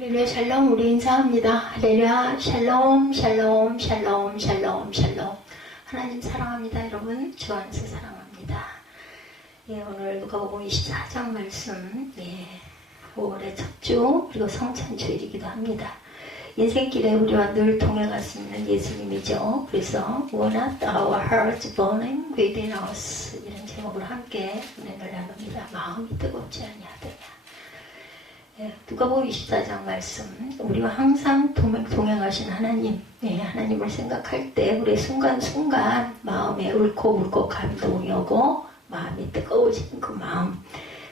할렐루야 샬롬. 우리 인사합니다. 할렐루야 샬롬 샬롬 샬롬 샬롬 샬롬. 하나님 사랑합니다. 여러분 주 안에서 사랑합니다. 예, 오늘 누가복음 24장 말씀, 5월의 첫 주, 그리고 성찬주일이기도 합니다. 인생길에 우리와 늘 동행할 수 있는 예수님이죠. 그래서 Will not our hearts burning within us, 이런 제목으로 함께 은혜를 나눕니다. 마음이 뜨겁지 아니하더냐. 누가복음 24장 말씀, 우리와 항상 동행하신 하나님, 하나님을 생각할 때 우리의 순간순간 마음에 울컥울컥 감동이 오고 마음이 뜨거워지는 그 마음.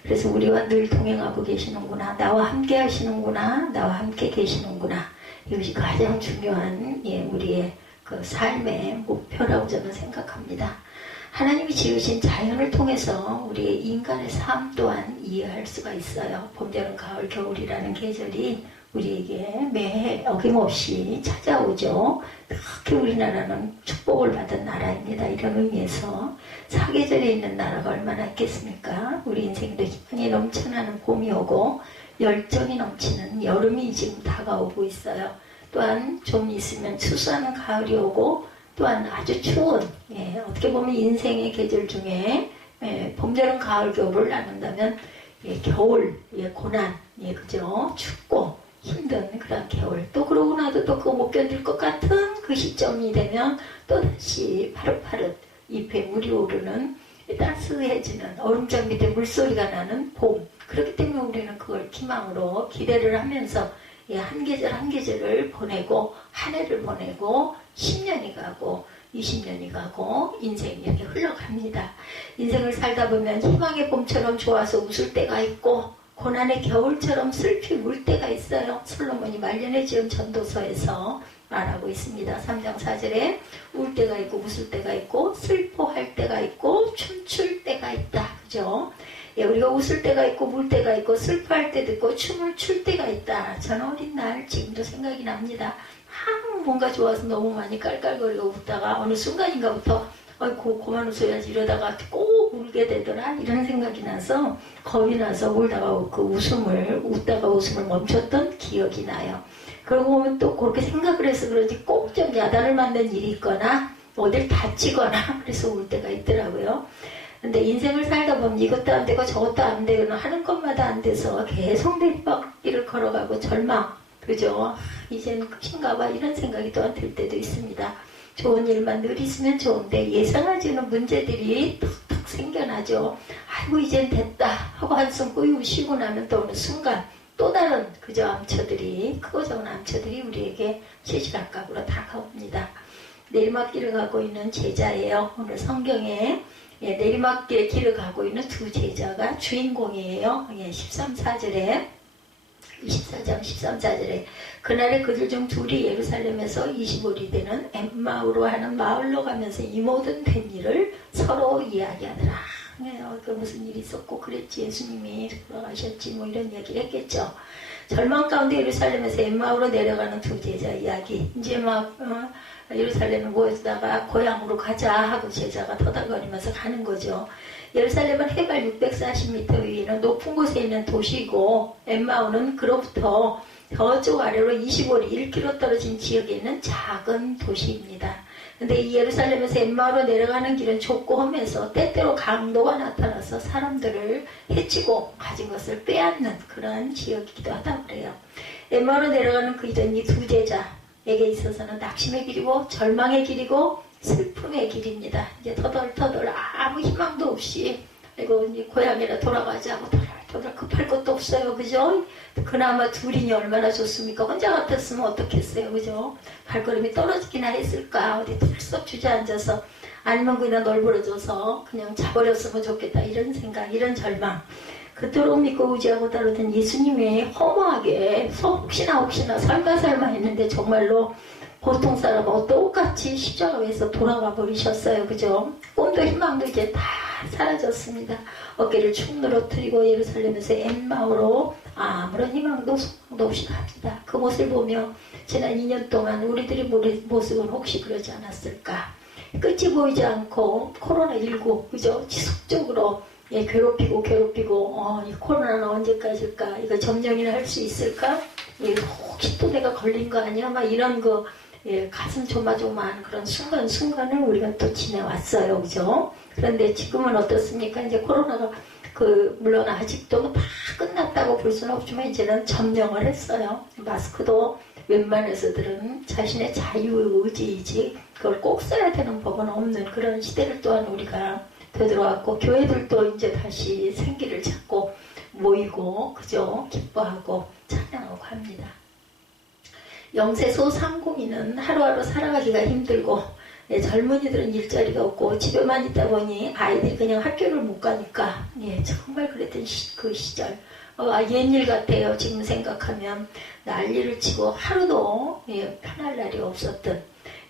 그래서 우리와 늘 동행하고 계시는구나, 나와 함께 하시는구나, 나와 함께 계시는구나. 이것이 가장 중요한 우리의 그 삶의 목표라고 저는 생각합니다. 하나님이 지으신 자연을 통해서 우리의 인간의 삶 또한 이해할 수가 있어요. 봄, 여름, 가을, 겨울이라는 계절이 우리에게 매해 어김없이 찾아오죠. 특히 우리나라는 축복을 받은 나라입니다. 이런 의미에서 사계절에 있는 나라가 얼마나 있겠습니까? 우리 인생도 희망이 넘쳐나는 봄이 오고 열정이 넘치는 여름이 지금 다가오고 있어요. 또한 좀 있으면 추수하는 가을이 오고 또한 아주 추운, 어떻게 보면 인생의 계절 중에 봄, 여름, 가을, 겨울을 나눈다면 겨울, 고난, 그죠? 춥고 힘든 그런 겨울. 또 그러고 나도 또 그거 못 견딜 것 같은 그 시점이 되면 또다시 파릇파릇 잎에 물이 오르는 따스해지는 얼음장 밑에 물소리가 나는 봄. 그렇기 때문에 우리는 그걸 희망으로 기대를 하면서 한 계절 한 계절을 보내고 한 해를 보내고 10년이 가고 20년이 가고 인생이 이렇게 흘러갑니다. 인생을 살다 보면 희망의 봄처럼 좋아서 웃을 때가 있고 고난의 겨울처럼 슬피 울 때가 있어요. 솔로몬이 말년에 지은 전도서에서 말하고 있습니다. 3장 4절에 울 때가 있고 웃을 때가 있고 슬퍼할 때가 있고 춤출 때가 있다. 그죠? 우리가 웃을 때가 있고 울 때가 있고 슬퍼할 때도 있고 춤을 출 때가 있다. 저는 어린 날 지금도 생각이 납니다. 뭔가 좋아서 너무 많이 깔깔거리고 웃다가 어느 순간인가부터 그만 웃어야지 이러다가 꼭 울게 되더라, 이런 생각이 나서 겁이 나서 울다가 웃다가 웃음을 멈췄던 기억이 나요. 그러고 보면 또 그렇게 생각을 해서 그런지 꼭 좀 야단을 맞는 일이 있거나 어딜 다치거나 그래서 울 때가 있더라고요. 근데 인생을 살다 보면 이것도 안 되고 저것도 안 되고 하는 것마다 안 돼서 계속 내리막길을 걸어가고 절망, 그죠? 이젠 끝인가 봐, 이런 생각이 또한 들 때도 있습니다. 좋은 일만 늘 있으면 좋은데 예상하지는 문제들이 툭툭 생겨나죠. 아이고 이젠 됐다 하고 한숨 꾸이고 쉬고 나면 또 어느 순간 또 다른 그저 암초들이, 크고 작은 암초들이 우리에게 시시각각으로 다가옵니다. 내리막길을 가고 있는 제자예요. 오늘 성경에 내리막길의 길을 가고 있는 두 제자가 주인공이에요. 24장 13절에 그날에 그들 중 둘이 예루살렘에서 25리 되는 엠마오로 하는 마을로 가면서 이 모든 된 일을 서로 이야기하더라. 그 무슨 일이 있었고 그랬지, 예수님이 돌아가셨지, 뭐 이런 이야기를 했겠죠. 절망 가운데 예루살렘에서 엠마오로 내려가는 두 제자 이야기. 이제 예루살렘을 모여다가 고향으로 가자 하고 제자가 터덜거리면서 가는 거죠. 예루살렘은 해발 640m 위에는 높은 곳에 있는 도시이고 엠마오는 그로부터 저쪽 아래로 25리 1km 떨어진 지역에 있는 작은 도시입니다. 근데 이 예루살렘에서 엠마오로 내려가는 길은 좁고 험해서 때때로 강도가 나타나서 사람들을 해치고 가진 것을 빼앗는 그런 지역이기도 하다고 그래요. 엠마오로 내려가는 그 길은 이 두 제자에게 있어서는 낙심의 길이고 절망의 길이고 슬픔의 길입니다. 이제 터덜터덜 아무 희망도 없이, 그리고 이제 고향이라 돌아가자고 터덜터덜 급할 것도 없어요. 그죠? 그나마 둘이니 얼마나 좋습니까? 혼자 같았으면 어떻겠어요. 그죠? 발걸음이 떨어지기나 했을까? 어디 털썩 주저앉아서, 아니면 그냥 널브러져서 그냥 자버렸으면 좋겠다, 이런 생각, 이런 절망. 그토록 믿고 의지하고 따르던 예수님이 허무하게 혹시나 설마설마 했는데 정말로 보통 사람하고 똑같이 십자가에서 돌아가 버리셨어요. 그죠? 꿈도 희망도 이제 다 사라졌습니다. 어깨를 축 늘어뜨리고 예루살렘에서 엠마오로 아무런 희망도 소망도 없이 갑니다. 그 모습을 보며 지난 2년 동안 우리들의 모습은 혹시 그러지 않았을까? 끝이 보이지 않고 코로나19, 그죠? 지속적으로 괴롭히고 이 코로나는 언제까지일까? 이거 점령이나 할 수 있을까? 혹시 또 내가 걸린 거 아니야? 막 이런 가슴 조마조마한 그런 순간을 우리가 또 지내왔어요. 그죠? 그런데 지금은 어떻습니까? 이제 코로나가 물론 아직도 다 끝났다고 볼 수는 없지만 이제는 점령을 했어요. 마스크도 웬만해서들은 자신의 자유의지이지 그걸 꼭 써야 되는 법은 없는 그런 시대를 또한 우리가 되돌아왔고, 교회들도 이제 다시 생기를 찾고 모이고 그죠? 기뻐하고 찬양하고 합니다. 영세소 상공인은 하루하루 살아가기가 힘들고, 젊은이들은 일자리가 없고 집에만 있다 보니 아이들이 그냥 학교를 못 가니까, 정말 그랬던 그 시절 옛일 같아요. 지금 생각하면 난리를 치고 하루도 편할 날이 없었던,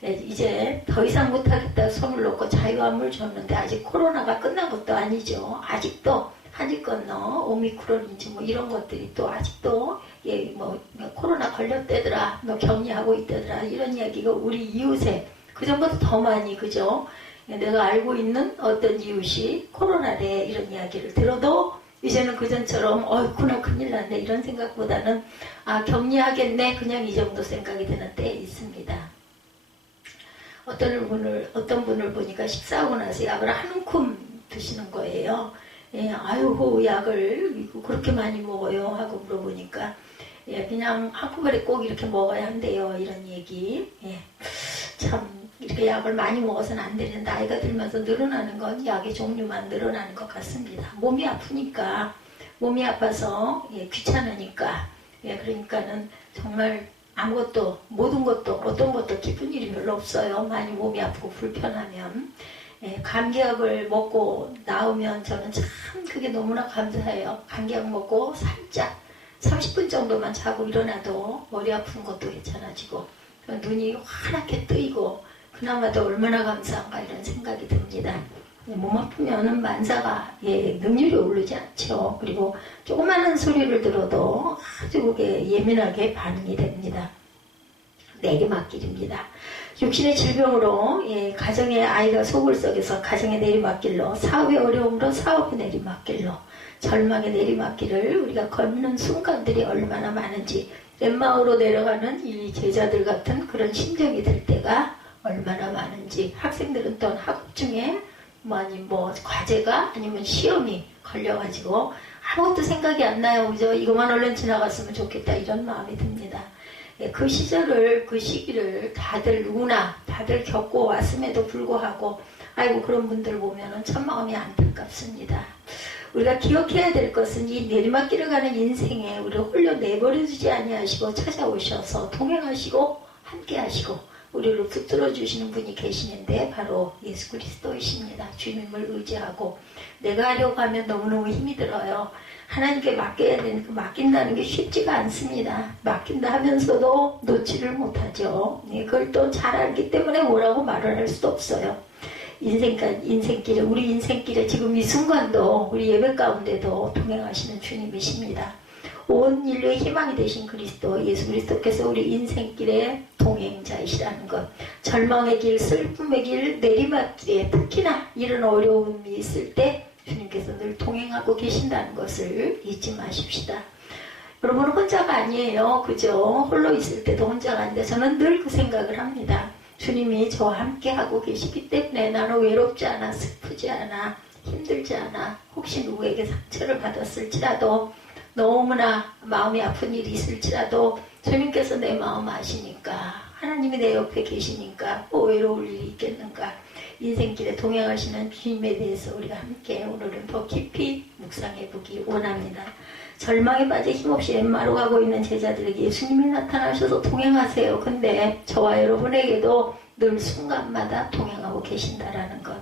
이제 더 이상 못하겠다 손을 놓고 자유함을 줬는데 아직 코로나가 끝난 것도 아니죠. 아직도 한일 건너 오미크론인지 뭐 이런 것들이 또 아직도 코로나 걸렸대더라, 너 격리하고 있대더라, 이런 이야기가 우리 이웃에 그 전보다 더 많이, 그죠? 내가 알고 있는 어떤 이웃이 코로나래 이런 이야기를 들어도 이제는 그전처럼 어이쿠나 큰일 났네 이런 생각보다는 격리하겠네 그냥 이 정도 생각이 드는 때 있습니다. 어떤 분을 보니까 식사하고 나서 약을 한 움큼 드시는 거예요. 아유, 약을 그렇게 많이 먹어요 하고 물어보니까 그냥 한꺼번에 꼭 이렇게 먹어야 한대요 이런 얘기. 참 이렇게 약을 많이 먹어서는 안 되는데 나이가 들면서 늘어나는 건 약의 종류만 늘어나는 것 같습니다. 몸이 아프니까, 몸이 아파서 귀찮으니까, 그러니까는 정말 아무것도, 모든 것도, 어떤 것도 기쁜 일이 별로 없어요. 많이 몸이 아프고 불편하면. 감기약을 먹고 나오면 저는 참 그게 너무나 감사해요. 감기약 먹고 살짝 30분 정도만 자고 일어나도 머리 아픈 것도 괜찮아지고 눈이 환하게 뜨이고 그나마도 얼마나 감사한가 이런 생각이 듭니다. 몸 아프면은 만사가 능률이 오르지 않죠. 그리고 조그마한 소리를 들어도 아주 그게 예민하게 반응이 됩니다. 내리막길입니다. 육신의 질병으로 가정의 아이가 속을 썩여서 가정의 내리막길로, 사업의 어려움으로 사업의 내리막길로, 절망의 내리막길을 우리가 걷는 순간들이 얼마나 많은지, 엠마오로 내려가는 이 제자들 같은 그런 심정이 들 때가 얼마나 많은지, 학생들은 또 학업 중에 과제가 아니면 시험이 걸려가지고 아무것도 생각이 안 나요. 그죠? 이것만 얼른 지나갔으면 좋겠다 이런 마음이 듭니다. 그 시절을, 그 시기를 누구나 다들 겪고 왔음에도 불구하고 아이고 그런 분들 보면은 참 마음이 안타깝습니다. 우리가 기억해야 될 것은 이 내리막길을 가는 인생에 우리를 홀려 내버려두지 아니하시고 찾아오셔서 동행하시고 함께하시고 우리를 붙들어 주시는 분이 계시는데 바로 예수 그리스도이십니다. 주님을 의지하고 내가 하려고 하면 너무너무 힘이 들어요. 하나님께 맡겨야 되니까 맡긴다는 게 쉽지가 않습니다. 맡긴다 하면서도 놓지를 못하죠. 그걸 또 잘 알기 때문에 뭐라고 말을 할 수도 없어요. 인생길에, 우리 인생길에 지금 이 순간도 우리 예배 가운데도 동행하시는 주님이십니다. 온 인류의 희망이 되신 그리스도, 예수 그리스도께서 우리 인생길의 동행자이시라는 것, 절망의 길, 슬픔의 길, 내리막길에 특히나 이런 어려움이 있을 때 주님께서 늘 동행하고 계신다는 것을 잊지 마십시다. 여러분은 혼자가 아니에요. 그죠? 홀로 있을 때도 혼자가 아닌데 저는 늘 그 생각을 합니다. 주님이 저와 함께 하고 계시기 때문에 나는 외롭지 않아, 슬프지 않아, 힘들지 않아. 혹시 누구에게 상처를 받았을지라도, 너무나 마음이 아픈 일이 있을지라도 주님께서 내 마음 아시니까, 하나님이 내 옆에 계시니까 뭐 외로울 일이 있겠는가. 인생길에 동행하시는 주님에 대해서 우리가 함께 오늘은 더 깊이 묵상해 보기 원합니다. 절망에 빠져 힘없이 엠마로 가고 있는 제자들에게 예수님이 나타나셔서 동행하세요. 근데 저와 여러분에게도 늘 순간마다 동행하고 계신다라는 것.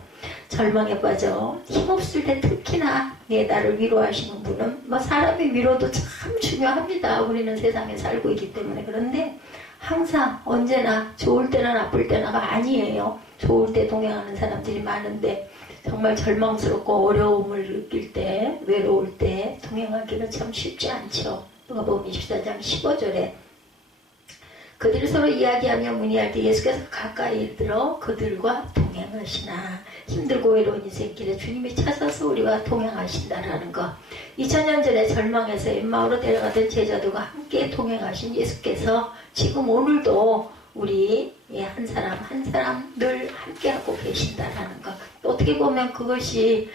절망에 빠져 힘없을 때 특히나 나를 위로하시는 분은 사람의 위로도 참 중요합니다. 우리는 세상에 살고 있기 때문에. 그런데 항상 언제나 좋을 때나 나쁠 때나가 아니에요. 좋을 때 동행하는 사람들이 많은데 정말 절망스럽고 어려움을 느낄 때, 외로울 때 동행하기는 참 쉽지 않죠. 누가복음 24장 15절에 그들이 서로 이야기하며 문의할 때 예수께서 가까이 들어 그들과 동행하시나. 힘들고 외로운 인생길에 주님이 찾아서 우리와 동행하신다라는 것. 2000년 전에 절망해서 엠마오로 데려가던 제자들과 함께 동행하신 예수께서 지금 오늘도 우리 한 사람 한 사람 늘 함께하고 계신다라는 것. 어떻게 보면 그것이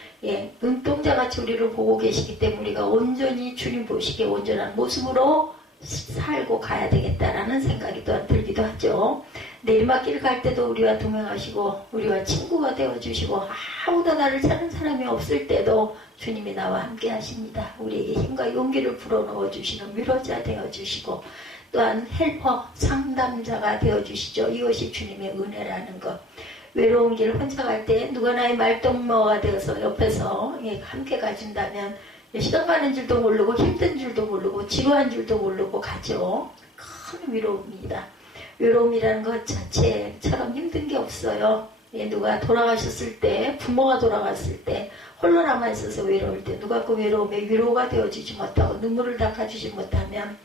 눈동자같이 우리를 보고 계시기 때문에 우리가 온전히 주님 보시기에 온전한 모습으로 살고 가야 되겠다라는 생각이 또한 들기도 하죠. 내리막길 갈 때도 우리와 동행하시고 우리와 친구가 되어주시고 아무도 나를 찾는 사람이 없을 때도 주님이 나와 함께 하십니다. 우리에게 힘과 용기를 불어넣어 주시는 위로자 되어주시고 또한 헬퍼 상담자가 되어주시죠. 이것이 주님의 은혜라는 것. 외로운 길 혼자 갈 때 누가 나의 말동무가 되어서 옆에서 함께 가준다면 시간 가는 줄도 모르고 힘든 줄도 모르고 지루한 줄도 모르고 가죠. 큰 위로입니다. 외로움이라는 것 자체처럼 힘든 게 없어요. 누가 돌아가셨을 때, 부모가 돌아갔을 때, 홀로 남아있어서 외로울 때 누가 그 외로움에 위로가 되어주지 못하고 눈물을 닦아주지 못하면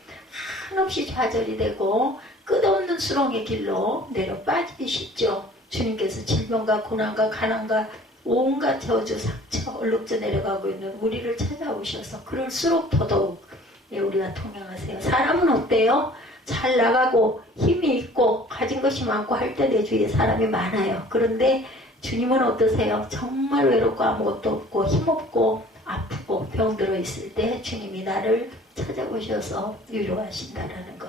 한없이 좌절이 되고 끝없는 수렁의 길로 내려 빠지기 쉽죠. 주님께서 질병과 고난과 가난과 온갖 저주, 상처, 얼룩져 내려가고 있는 우리를 찾아오셔서 그럴수록 더더욱 우리와 동행하세요. 사람은 어때요? 잘 나가고 힘이 있고 가진 것이 많고 할 때 내 주위에 사람이 많아요. 그런데 주님은 어떠세요? 정말 외롭고 아무것도 없고 힘없고 아프고 병들어 있을 때 주님이 나를 찾아오셔서 위로하신다라는 것.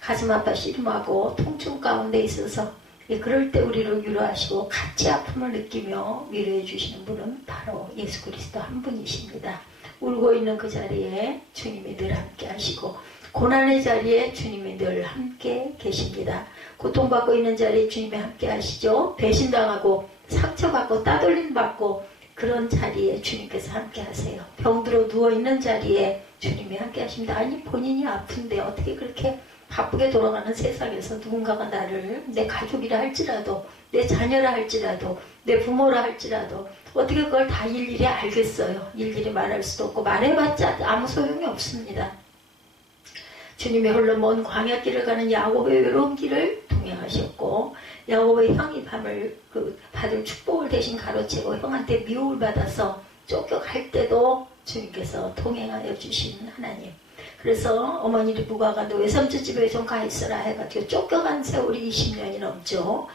가슴 아파 씨름하고 통증 가운데 있어서 그럴 때 우리를 위로하시고 같이 아픔을 느끼며 위로해 주시는 분은 바로 예수 그리스도 한 분이십니다. 울고 있는 그 자리에 주님이 늘 함께 하시고 고난의 자리에 주님이 늘 함께 계십니다. 고통받고 있는 자리에 주님이 함께 하시죠. 배신당하고 상처받고 따돌림 받고 그런 자리에 주님께서 함께 하세요. 병들어 누워있는 자리에 주님이 함께 하십니다. 아니 본인이 아픈데 어떻게 그렇게 바쁘게 돌아가는 세상에서 누군가가 나를 내 가족이라 할지라도 내 자녀라 할지라도 내 부모라 할지라도 어떻게 그걸 다 일일이 알겠어요. 일일이 말할 수도 없고 말해봤자 아무 소용이 없습니다. 주님이 홀로 먼 광야길을 가는 야곱의 외로운 길을 동행하셨고 야곱의 형이 밤을 받을 축복을 대신 가로채고 형한테 미움을 받아서 쫓겨갈 때도 주님께서 동행하여 주신 하나님. 그래서 어머니 부가가 너 외삼촌 집에 좀 가 있어라 해가지고 쫓겨간 세월이 20년이 넘죠.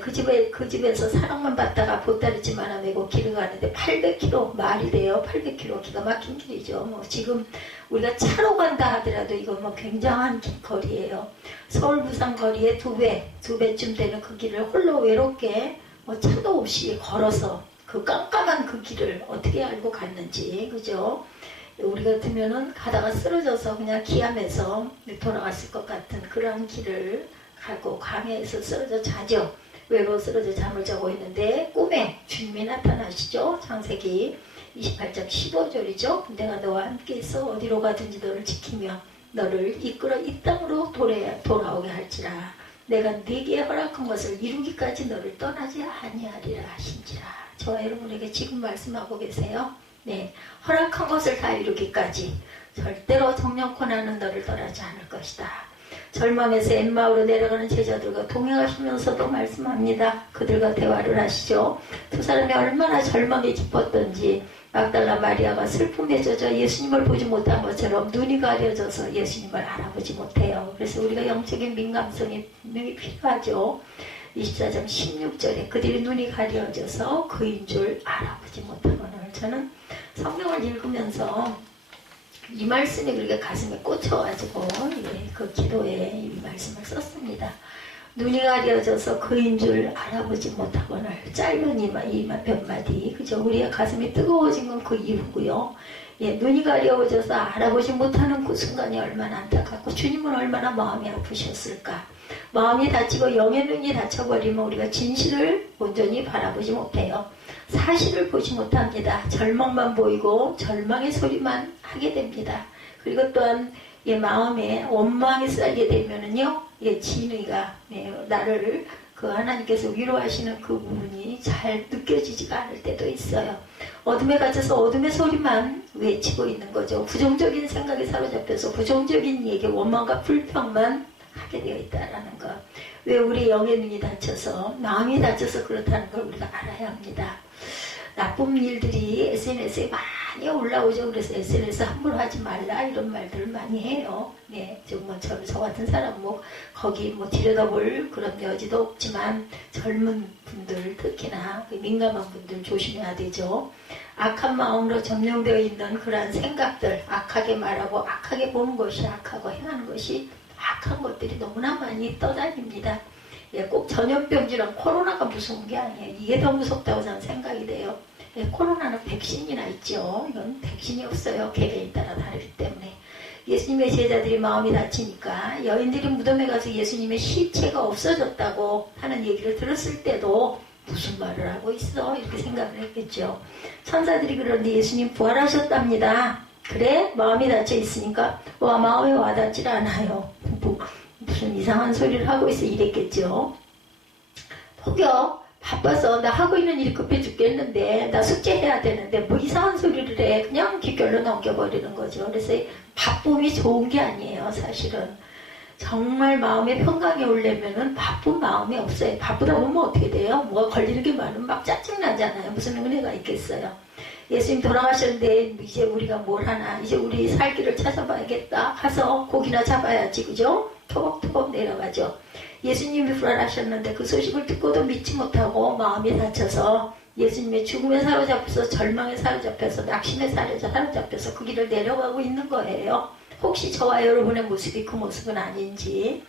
그 집에서 사랑만 받다가 보따리집 하나 메고 길을 가는데 800km 말이 돼요. 800km 기가 막힌 길이죠. 뭐 지금 우리가 차로 간다 하더라도 이건 뭐 굉장한 거리예요. 서울 부산 거리의 두 배쯤 되는 그 길을 홀로 외롭게 뭐 차도 없이 걸어서 그 깜깜한 그 길을 어떻게 알고 갔는지, 그죠? 우리 같으면은 가다가 쓰러져서 그냥 기암에서 돌아갔을 것 같은 그런 길을 가고 광야에서 쓰러져 자죠. 외로워 쓰러져 잠을 자고 있는데 꿈에 주님이 나타나시죠. 창세기 28장 15절이죠. 내가 너와 함께 있어 어디로 가든지 너를 지키며 너를 이끌어 이 땅으로 돌아오게 할지라. 내가 네게 허락한 것을 이루기까지 너를 떠나지 아니하리라 하신지라. 저와 여러분에게 지금 말씀하고 계세요. 네, 허락한 것을 다 이루기까지 절대로 정령코 나는 너를 떠나지 않을 것이다. 절망에서 엠마오로 내려가는 제자들과 동행하시면서도 말씀합니다. 그들과 대화를 하시죠. 두 사람이 얼마나 절망에 깊었던지 막달라 마리아가 슬픔에 젖어 예수님을 보지 못한 것처럼 눈이 가려져서 예수님을 알아보지 못해요. 그래서 우리가 영적인 민감성이 분명히 필요하죠. 24장 16절에 그들이 눈이 가려져서 그인 줄 알아보지 못하거늘. 저는 성경을 읽으면서 이 말씀이 그렇게 가슴에 꽂혀가지고 그 기도에 이 말씀을 썼습니다. 눈이 가려져서 그인 줄 알아보지 못하거늘. 짧은 이 몇 마디, 그죠? 우리의 가슴이 뜨거워진 건 그 이후고요. 눈이 가려워져서 알아보지 못하는 그 순간이 얼마나 안타깝고 주님은 얼마나 마음이 아프셨을까. 마음이 다치고 영의 눈이 닫혀버리면 우리가 진실을 온전히 바라보지 못해요. 사실을 보지 못합니다. 절망만 보이고 절망의 소리만 하게 됩니다. 그리고 또한 마음에 원망이 쌓이게 되면은요, 진의가 나를 그 하나님께서 위로하시는 그 부분이 잘 느껴지지가 않을 때도 있어요. 어둠에 갇혀서 어둠의 소리만 외치고 있는 거죠. 부정적인 생각에 사로잡혀서 부정적인 얘기, 원망과 불평만 하게 되어 있다라는 것. 왜 우리 영의 눈이 닫혀서 마음이 닫혀서 그렇다는 걸 우리가 알아야 합니다. 나쁜 일들이 SNS에 많이 올라오죠. 그래서 SNS 함부로 하지 말라 이런 말들을 많이 해요. 네, 정말 저 같은 사람 뭐 거기 뭐 들여다볼 그런 여지도 없지만 젊은 분들 특히나 그 민감한 분들 조심해야 되죠. 악한 마음으로 점령되어 있는 그러한 생각들, 악하게 말하고 악하게 보는 것이 악하고 행하는 것이 악한 것들이 너무나 많이 떠다닙니다. 예, 꼭 전염병이랑 코로나가 무서운 게 아니에요. 이게 더 무섭다고 저는 생각이 돼요. 예, 코로나는 백신이나 있죠. 이건 백신이 없어요. 개개인 따라 다르기 때문에. 예수님의 제자들이 마음이 다치니까 여인들이 무덤에 가서 예수님의 시체가 없어졌다고 하는 얘기를 들었을 때도 무슨 말을 하고 있어? 이렇게 생각을 했겠죠. 천사들이 그러는데 예수님 부활하셨답니다. 그래? 마음이 닫혀 있으니까 와 마음에 와닿질 않아요. 무슨 이상한 소리를 하고 있어 이랬겠죠. 혹여 바빠서 나 하고 있는 일이 급해 죽겠는데 나 숙제해야 되는데 뭐 이상한 소리를 해. 그냥 귓결로 넘겨버리는 거죠. 그래서 바쁨이 좋은 게 아니에요. 사실은 정말 마음의 평강이 오려면은 바쁜 마음이 없어요. 바쁘다 보면 어떻게 돼요? 뭐가 걸리는 게 많으면 막 짜증나잖아요. 무슨 은혜가 있겠어요. 예수님 돌아가셨는데 이제 우리가 뭘 하나, 이제 우리 살 길을 찾아봐야겠다. 가서 고기나 잡아야지, 그죠? 토박토박 내려가죠. 예수님이 부활하셨는데 그 소식을 듣고도 믿지 못하고 마음이 다쳐서 예수님의 죽음에 사로잡혀서 절망에 사로잡혀서 낙심에 사로잡혀서 그 길을 내려가고 있는 거예요. 혹시 저와 여러분의 모습이 그 모습은 아닌지.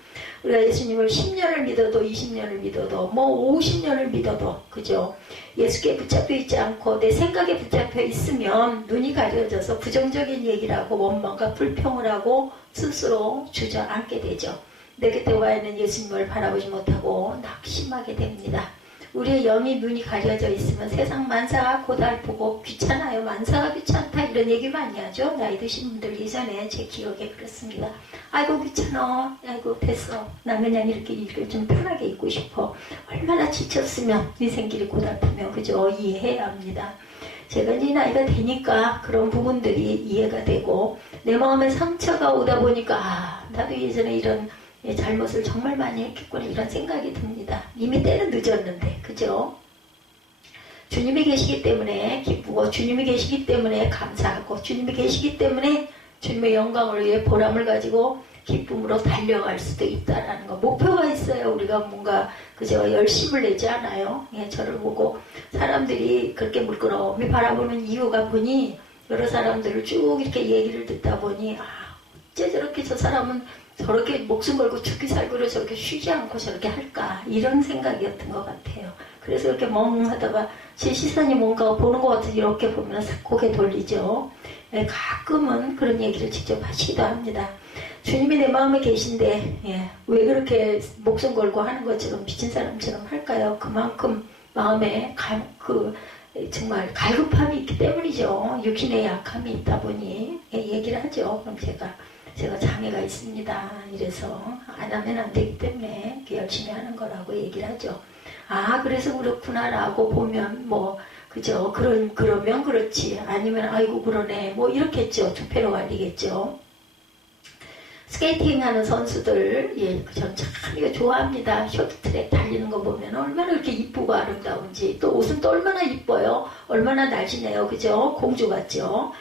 우리가 예수님을 10년을 믿어도 20년을 믿어도 뭐 50년을 믿어도 그죠? 예수께 붙잡혀 있지 않고 내 생각에 붙잡혀 있으면 눈이 가려져서 부정적인 얘기를 하고 원망과 불평을 하고 스스로 주저앉게 되죠. 내 곁에 와 있는 예수님을 바라보지 못하고 낙심하게 됩니다. 우리의 영이 눈이 가려져 있으면 세상 만사가 고달프고 귀찮아요. 만사가 귀찮다 이런 얘기 많이 하죠. 나이 드신 분들 예전에 제 기억에 그렇습니다. 아이고 귀찮아. 아이고 됐어. 나 그냥 이렇게 좀 편하게 있고 싶어. 얼마나 지쳤으면 인생길이 고달프면 그죠? 이해해야 합니다. 제가 이제 나이가 되니까 그런 부분들이 이해가 되고 내 마음에 상처가 오다 보니까 나도 예전에 이런 잘못을 정말 많이 했겠구나 이런 생각이 듭니다. 이미 때는 늦었는데 그죠? 주님이 계시기 때문에 기쁘고 주님이 계시기 때문에 감사하고 주님이 계시기 때문에 주님의 영광을 위해 보람을 가지고 기쁨으로 달려갈 수도 있다라는 거. 목표가 있어요. 우리가 뭔가 그저 열심을 내지 않아요. 예, 저를 보고 사람들이 그렇게 물끄러미 바라보는 이유가 보니 여러 사람들을 쭉 이렇게 얘기를 듣다 보니 어째 저렇게 저 사람은 저렇게 목숨 걸고 죽기 살기로 저렇게 쉬지 않고 저렇게 할까 이런 생각이었던 것 같아요. 그래서 이렇게 멍하다가 제 시선이 뭔가 보는 것 같아서 이렇게 보면 고개 돌리죠. 예, 가끔은 그런 얘기를 직접 하시기도 합니다. 주님이 내 마음에 계신데 왜 그렇게 목숨 걸고 하는 것처럼 미친 사람처럼 할까요? 그만큼 마음에 정말 갈급함이 있기 때문이죠. 육신의 약함이 있다 보니 얘기를 하죠. 그럼 제가 장애가 있습니다. 이래서 안 하면 안 되기 때문에 열심히 하는 거라고 얘기를 하죠. 그래서 그렇구나라고 보면 그죠? 그러면 그렇지. 아니면 아이고 그러네. 이렇겠죠. 투표로 갈리겠죠. 스케이팅 하는 선수들, 전 참 이거 좋아합니다. 쇼트트랙 달리는 거 보면 얼마나 이렇게 이쁘고 아름다운지, 또 옷은 또 얼마나 이뻐요. 얼마나 날씬해요. 그죠? 공주 같죠?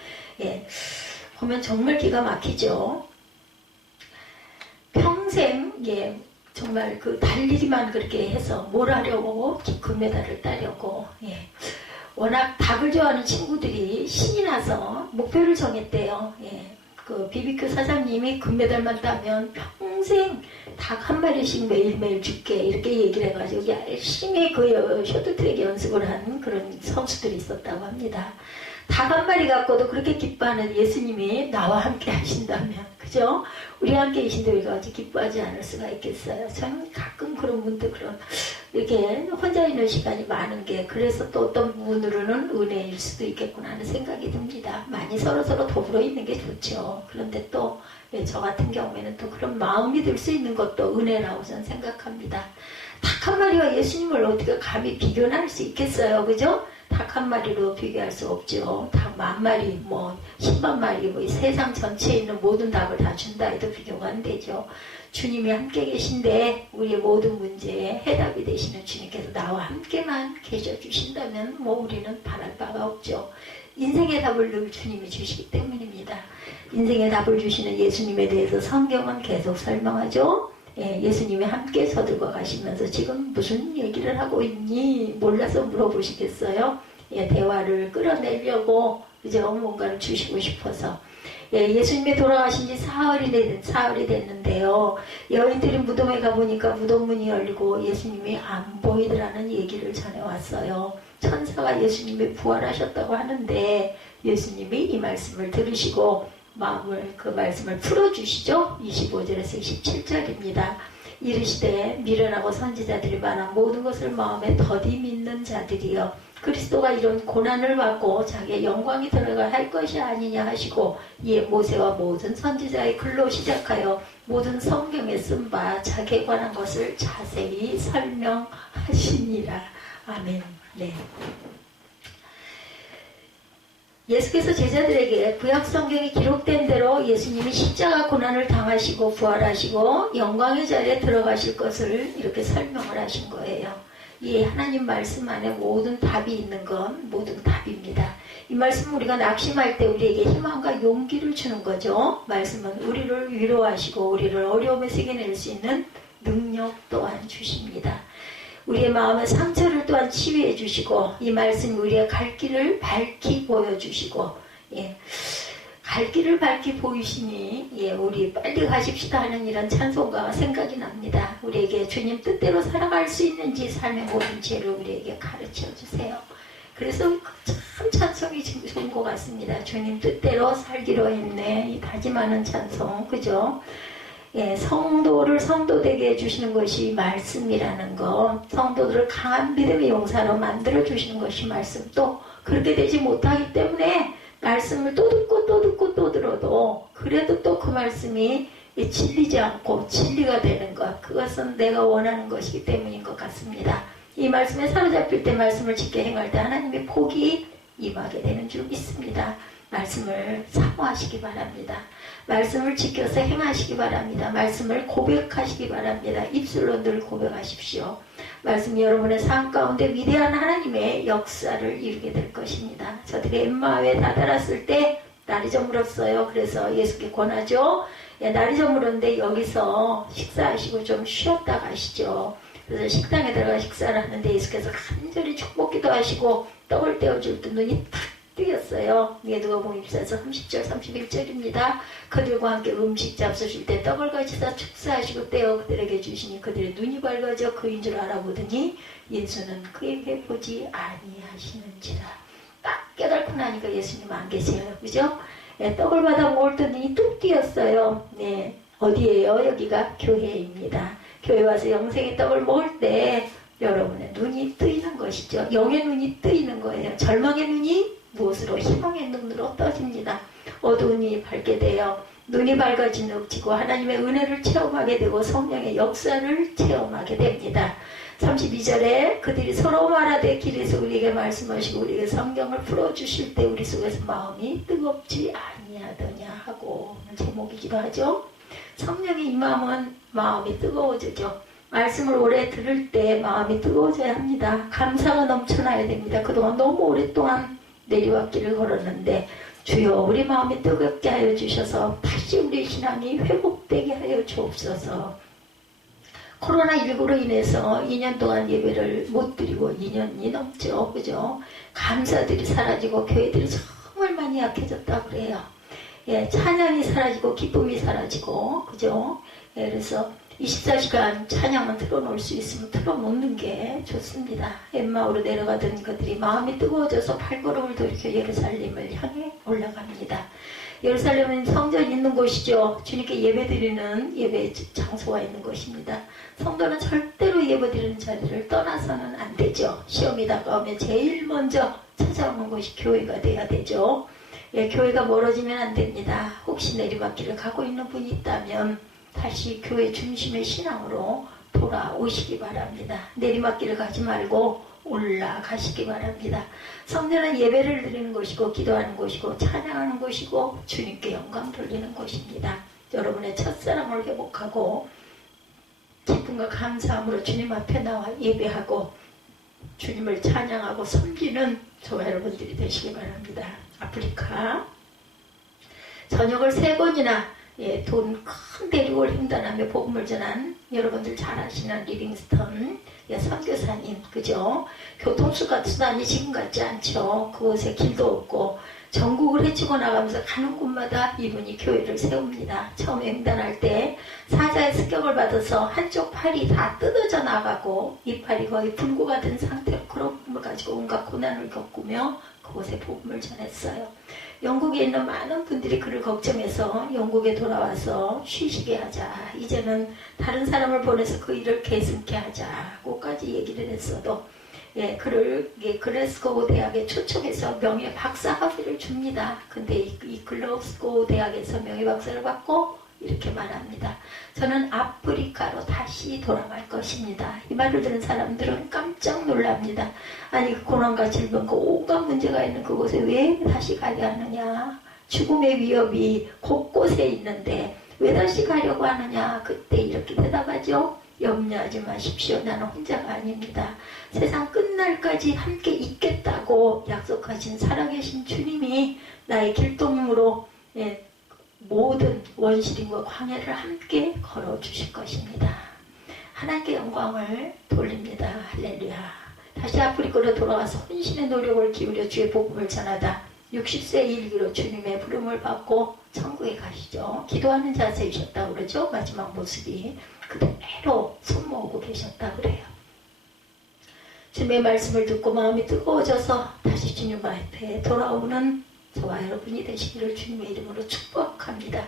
보면 정말 기가 막히죠. 평생 정말 달리기만 그렇게 해서 뭘 하려고 금메달을 따려고 워낙 닭을 좋아하는 친구들이 신이 나서 목표를 정했대요. 그 BBQ 사장님이 금메달만 따면 평생 닭 한 마리씩 매일매일 줄게 이렇게 얘기를 해가지고 열심히 그 쇼트트랙 연습을 한 그런 선수들이 있었다고 합니다. 닭 한 마리 갖고도 그렇게 기뻐하는 예수님이 나와 함께 하신다면 그죠? 우리와 함께 계신데 우리가 어찌 기뻐하지 않을 수가 있겠어요. 저는 가끔 그런 분들 이렇게 혼자 있는 시간이 많은 게 그래서 또 어떤 부분으로는 은혜일 수도 있겠구나 하는 생각이 듭니다. 많이 서로서로 더불어 있는 게 좋죠. 그런데 또 저 같은 경우에는 또 그런 마음이 들 수 있는 것도 은혜라고 저는 생각합니다. 닭 한 마리와 예수님을 어떻게 감히 비교할 수 있겠어요. 그죠? 닭 한 마리로 비교할 수 없죠. 닭 10,000마리, 100,000마리, 세상 전체에 있는 모든 닭을 다 준다 해도 비교가 안 되죠. 주님이 함께 계신데 우리의 모든 문제에 해답이 되시는 주님께서 나와 함께만 계셔주신다면 뭐 우리는 바랄 바가 없죠. 인생의 답을 늘 주님이 주시기 때문입니다. 인생의 답을 주시는 예수님에 대해서 성경은 계속 설명하죠. 예수님이 함께 서들고 가시면서 지금 무슨 얘기를 하고 있니? 몰라서 물어보시겠어요? 대화를 끌어내려고 그죠? 뭔가를 주시고 싶어서. 예수님이 돌아가신 지 사흘이 됐는데요. 여인들이 무덤에 가보니까 무덤 문이 열리고 예수님이 안 보이더라는 얘기를 전해왔어요. 천사가 예수님이 부활하셨다고 하는데 예수님이 이 말씀을 들으시고 그 말씀을 풀어주시죠. 25절에서 27절입니다. 이르시되 미련하고 선지자들이 말한 모든 것을 마음에 더디 믿는 자들이여 그리스도가 이런 고난을 받고 자기의 영광이 들어가 할 것이 아니냐 하시고 이에 모세와 모든 선지자의 글로 시작하여 모든 성경에 쓴 바 자기에 관한 것을 자세히 설명하시니라. 아멘. 네. 예수께서 제자들에게 구약 성경에 기록된 대로 예수님이 십자가 고난을 당하시고 부활하시고 영광의 자리에 들어가실 것을 이렇게 설명을 하신 거예요. 이 하나님 말씀 안에 모든 답이 있는 건 모든 답입니다. 이 말씀은 우리가 낙심할 때 우리에게 희망과 용기를 주는 거죠. 말씀은 우리를 위로하시고 우리를 어려움에서 이겨낼 수 있는 능력 또한 주십니다. 우리의 마음의 상처를 또한 치유해 주시고 이 말씀이 우리의 갈 길을 밝히 보여주시고 갈 길을 밝히 보이시니 우리 빨리 가십시다 하는 이런 찬송가가 생각이 납니다. 우리에게 주님 뜻대로 살아갈 수 있는지 삶의 모든 지혜를 우리에게 가르쳐 주세요. 그래서 참 찬송이 좋은 것 같습니다. 주님 뜻대로 살기로 했네. 이 다짐하는 찬송, 그죠? 성도를 성도되게 해주시는 것이 말씀이라는 것, 성도들을 강한 믿음의 용사로 만들어주시는 것이 말씀. 또 그렇게 되지 못하기 때문에 말씀을 또 듣고 또 듣고 또 들어도 그래도 또 그 말씀이 질리지 않고 진리가 되는 것, 그것은 내가 원하는 것이기 때문인 것 같습니다. 이 말씀에 사로잡힐 때 말씀을 지켜 행할 때 하나님의 복이 임하게 되는 줄 믿습니다. 말씀을 사모하시기 바랍니다. 말씀을 지켜서 행하시기 바랍니다. 말씀을 고백하시기 바랍니다. 입술로 늘 고백하십시오. 말씀이 여러분의 삶 가운데 위대한 하나님의 역사를 이루게 될 것입니다. 저들이 엠마오에 다다랐을 때 날이 저물었어요. 그래서 예수께 권하죠. 날이 저물었는데 여기서 식사하시고 좀 쉬었다 가시죠. 그래서 식당에 들어가 식사를 하는데 예수께서 간절히 축복기도 하시고 떡을 떼어줄 때 눈이 탁 뜨였어요. 누가복음 24서 30절 31절입니다. 그들과 함께 음식 잡수실 때 떡을 가지사 축사하시고 떼어 그들에게 주시니 그들의 눈이 밝아져 그인 줄 알아보더니 예수는 그에게 보지 아니하시는지라. 딱 깨닫고 나니까 예수님 안 계세요. 그죠? 떡을 받아 먹을 때 눈이 뚝 띄었어요. 네, 어디예요? 여기가 교회입니다. 교회 와서 영생의 떡을 먹을 때 여러분의 눈이 뜨이는 것이죠. 영의 눈이 뜨이는 거예요. 절망의 눈이 무엇으로? 희망의 눈으로 떠집니다. 어두운 눈이 밝게 되어 눈이 밝아지고 하나님의 은혜를 체험하게 되고 성령의 역사를 체험하게 됩니다. 32절에 그들이 서로 말하되 길에서 우리에게 말씀하시고 우리에게 성경을 풀어주실 때 우리 속에서 마음이 뜨겁지 아니하더냐 하고 제목이기도 하죠. 성령의 임함은 마음이 뜨거워지죠. 말씀을 오래 들을 때 마음이 뜨거워져야 합니다. 감사가 넘쳐나야 됩니다. 그동안 너무 오랫동안 내리왔길을 걸었는데 주여 우리 마음이 뜨겁게 하여 주셔서 다시 우리 신앙이 회복되게 하여 주옵소서. 코로나19로 인해서 2년 동안 예배를 못 드리고 2년이 넘죠. 그죠? 감사들이 사라지고 교회들이 정말 많이 약해졌다 그래요. 찬양이 사라지고 기쁨이 사라지고 그죠? 그래서 24시간 찬양은 틀어놓을 수 있으면 틀어놓는 게 좋습니다. 엠마오로 내려가던 그들이 마음이 뜨거워져서 발걸음을 돌이켜 예루살렘을 향해 올라갑니다. 예루살렘은 성전이 있는 곳이죠. 주님께 예배드리는 예배 장소가 있는 곳입니다. 성도는 절대로 예배드리는 자리를 떠나서는 안 되죠. 시험이 다가오면 제일 먼저 찾아오는 곳이 교회가 돼야 되죠. 교회가 멀어지면 안 됩니다. 혹시 내리막길을 가고 있는 분이 있다면 다시 교회 중심의 신앙으로 돌아오시기 바랍니다. 내리막길을 가지 말고 올라가시기 바랍니다. 성전은 예배를 드리는 곳이고 기도하는 곳이고 찬양하는 곳이고 주님께 영광 돌리는 곳입니다. 여러분의 첫사랑을 회복하고 기쁨과 감사함으로 주님 앞에 나와 예배하고 주님을 찬양하고 섬기는 저와 여러분들이 되시기 바랍니다. 아프리카 저녁을 3번이나 돈 큰 대륙을 횡단하며 복음을 전한 여러분들 잘 아시는 리빙스턴 선교사님, 그죠? 교통수단이 지금 같지 않죠. 그곳에 길도 없고 전국을 헤치고 나가면서 가는 곳마다 이분이 교회를 세웁니다. 처음 횡단할 때 사자의 습격을 받아서 한쪽 팔이 다 뜯어져 나가고 이 팔이 거의 불구가 된 상태로 그런 몸을 가지고 온갖 고난을 겪으며 그곳에 복음을 전했어요. 영국에 있는 많은 분들이 그를 걱정해서 영국에 돌아와서 쉬시게 하자. 이제는 다른 사람을 보내서 그 일을 계승케 하자고까지 얘기를 했어도 그를 글래스고우 대학에 초청해서 명예 박사 학위를 줍니다. 근데 이 글래스고우 대학에서 명예 박사를 받고 이렇게 말합니다. 저는 아프리카로 다시 돌아갈 것입니다. 이 말을 들은 사람들은 깜짝 놀랍니다. 아니 고난과 질병 그 온갖 문제가 있는 그곳에 왜 다시 가려 하느냐. 죽음의 위협이 곳곳에 있는데 왜 다시 가려고 하느냐. 그때 이렇게 대답하죠. 염려하지 마십시오. 나는 혼자가 아닙니다. 세상 끝날까지 함께 있겠다고 약속하신 살아계신 주님이 나의 길동무로 모든 원시림과 광야를 함께 걸어주실 것입니다. 하나님께 영광을 돌립니다. 할렐루야. 다시 아프리카로 돌아와서 혼신의 노력을 기울여 주의 복음을 전하다 60세 일기로 주님의 부름을 받고 천국에 가시죠. 기도하는 자세이셨다고 그러죠. 마지막 모습이 그대로 손 모으고 계셨다고 그래요. 주님의 말씀을 듣고 마음이 뜨거워져서 다시 주님 앞에 돌아오는 저와 여러분이 되시기를 주님의 이름으로 축복합니다.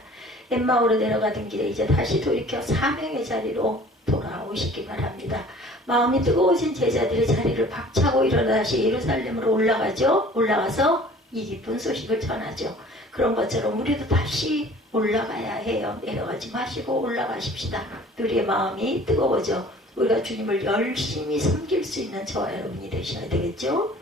엠마오로 내려가던 길에 이제 다시 돌이켜 사명의 자리로 돌아오시기 바랍니다. 마음이 뜨거워진 제자들이 자리를 박차고 일어나 다시 예루살렘으로 올라가죠. 올라가서 이 기쁜 소식을 전하죠. 그런 것처럼 우리도 다시 올라가야 해요. 내려가지 마시고 올라가십시다. 우리의 마음이 뜨거워져 우리가 주님을 열심히 섬길 수 있는 저와 여러분이 되셔야 되겠죠.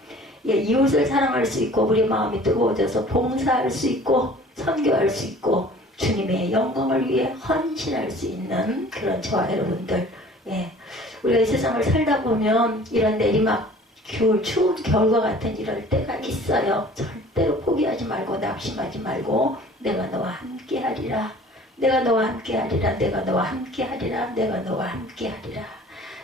이웃을 사랑할 수 있고 우리 마음이 뜨거워져서 봉사할 수 있고 선교할 수 있고 주님의 영광을 위해 헌신할 수 있는 그런 저와 여러분들. 우리가 이 세상을 살다 보면 이런 내리막 추운 겨울과 같은 이럴 때가 있어요. 절대로 포기하지 말고 낙심하지 말고 내가 너와 함께 하리라. 내가 너와 함께 하리라. 내가 너와 함께 하리라. 내가 너와 함께 하리라.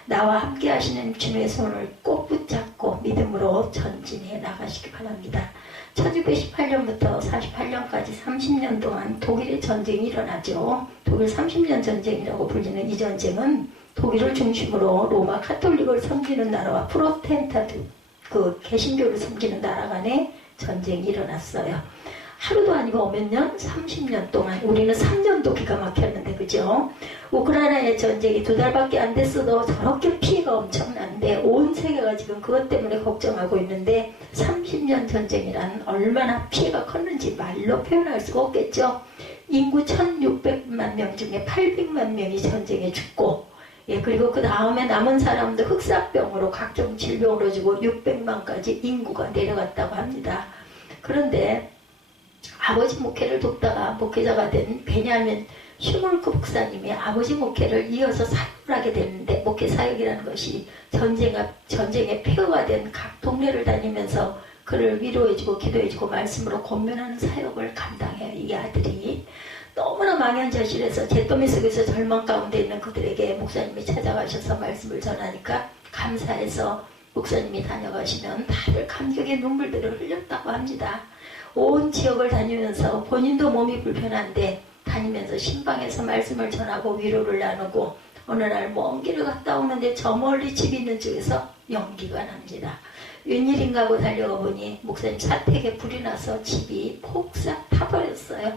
나와 함께 하시는 주님의 손을 꼭 붙잡고 믿음으로 전진해 나가시기 바랍니다. 1618년부터 48년까지 30년 동안 독일의 전쟁이 일어나죠. 독일 30년 전쟁이라고 불리는 이 전쟁은 독일을 중심으로 로마 카톨릭을 섬기는 나라와 프로테스탄트 개신교를 섬기는 나라 간에 전쟁이 일어났어요. 하루도 아니고 몇 년? 30년 동안. 우리는 3년도 기가 막혔는데 그죠? 우크라이나의 전쟁이 2달밖에 안 됐어도 저렇게 피해가 엄청난데 온 세계가 지금 그것 때문에 걱정하고 있는데 30년 전쟁이란 얼마나 피해가 컸는지 말로 표현할 수가 없겠죠. 인구 1600만 명 중에 800만 명이 전쟁에 죽고 그리고 그 다음에 남은 사람도 흑사병으로 각종 질병으로 죽고 600만까지 인구가 내려갔다고 합니다. 그런데 아버지 목회를 돕다가 목회자가 된 베냐민 슈몰크 목사님이 아버지 목회를 이어서 사역을 하게 되는데 목회 사역이라는 것이 전쟁의 폐허가 된 각 동네를 다니면서 그를 위로해주고 기도해주고 말씀으로 권면하는 사역을 감당해요. 이 아들이 너무나 망연자실해서 잿더미 속에서 절망 가운데 있는 그들에게 목사님이 찾아가셔서 말씀을 전하니까 감사해서 목사님이 다녀가시면 다들 감격의 눈물들을 흘렸다고 합니다. 온 지역을 다니면서 본인도 몸이 불편한데 다니면서 신방에서 말씀을 전하고 위로를 나누고 어느 날 먼 길을 갔다 오는데 저 멀리 집이 있는 쪽에서 연기가 납니다. 웬일인가 하고 달려가 보니 목사님 사택에 불이 나서 집이 폭삭 타버렸어요.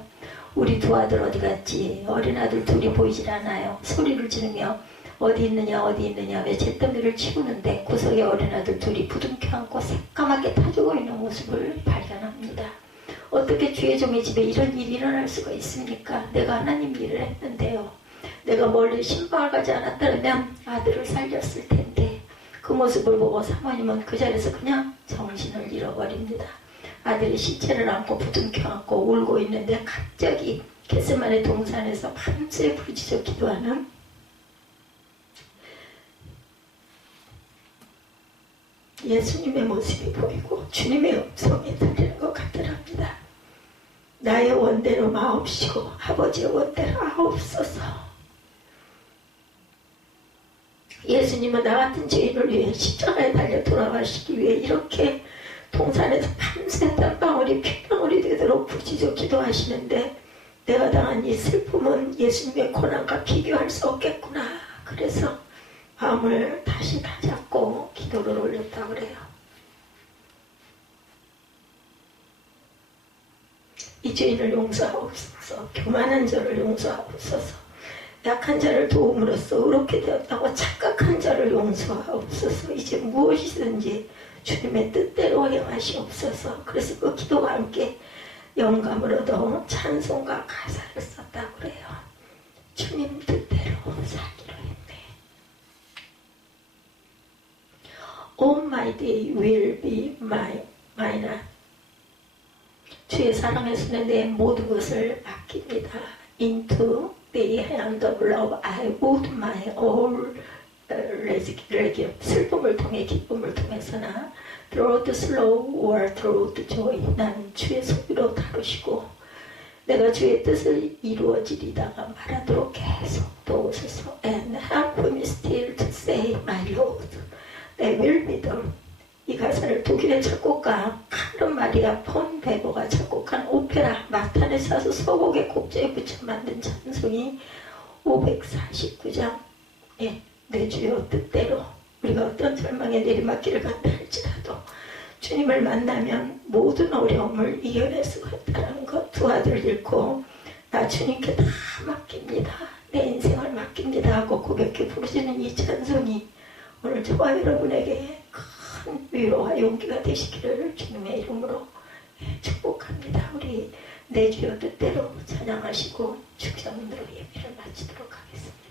우리 두 아들 어디 갔지? 어린 아들 둘이 보이질 않아요. 소리를 지르며 어디 있느냐 어디 있느냐 왜 잿더미를 치우는데 구석에 어린 아들 둘이 부둥켜 안고 새까맣게 타주고 있는 모습을 발견합니다. 어떻게 주의 종의 집에 이런 일이 일어날 수가 있습니까? 내가 하나님 일을 했는데요. 내가 멀리 신방을 가지 않았다면 아들을 살렸을 텐데 그 모습을 보고 사모님은 그 자리에서 그냥 정신을 잃어버립니다. 아들이 시체를 안고 부둥켜 안고 울고 있는데 갑자기 겟세마네 동산에서 밤새 부르짖어 기도하는 예수님의 모습이 보이고 주님의 음성이 들리는 것 같더랍니다. 나의 원대로 마옵시고 아버지의 원대로 하옵소서. 예수님은 나 같은 죄인을 위해 십자가에 달려 돌아가시기 위해 이렇게 동산에서 밤새 땀방울이 핏방울이 되도록 부지저 기도하시는데 내가 당한 이 슬픔은 예수님의 고난과 비교할 수 없겠구나. 그래서 마음을 다시 다잡고 기도를 올렸다고 그래요. 이 죄인을 용서하옵소서. 교만한 자를 용서하옵소서. 약한 자를 도움으로써 의롭게 되었다고 착각한 자를 용서하옵소서. 이제 무엇이든지 주님의 뜻대로 행하시옵소서. 그래서 그 기도와 함께 영감을 얻어 찬송과 가사를 썼다고 그래요. 주님 뜻대로 살기로 했네. All my day will be mine. 주의 사랑의 손에 내 모든 것을 맡깁니다. Into the hand of love I would my all 슬픔을 통해 기쁨을 통해서나 through the slow or through the joy 난 주의 소비로 다루시고 내가 주의 뜻을 이루어지리다가 말하도록 계속 도우소서. And help me still to say my Lord 내 will 믿음. 이 가사를 독일의 작곡가 카른 마리아 폰 베버가 작곡한 오페라 마탄의 사수 서곡의 곡조에 붙여 만든 찬송이 549장 내 주여 뜻대로 우리가 어떤 절망의 내리막길을 간다 할지라도 주님을 만나면 모든 어려움을 이겨낼 수가 있다는 것. 두 아들 잃고 나 주님께 다 맡깁니다. 내 인생을 맡깁니다 하고 고백해 부르시는 이 찬송이 오늘 저와 여러분에게 큰 위로와 용기가 되시기를 주님의 이름으로 축복합니다. 우리 내 주여 뜻대로 찬양하시고 축전으로 예배를 마치도록 하겠습니다.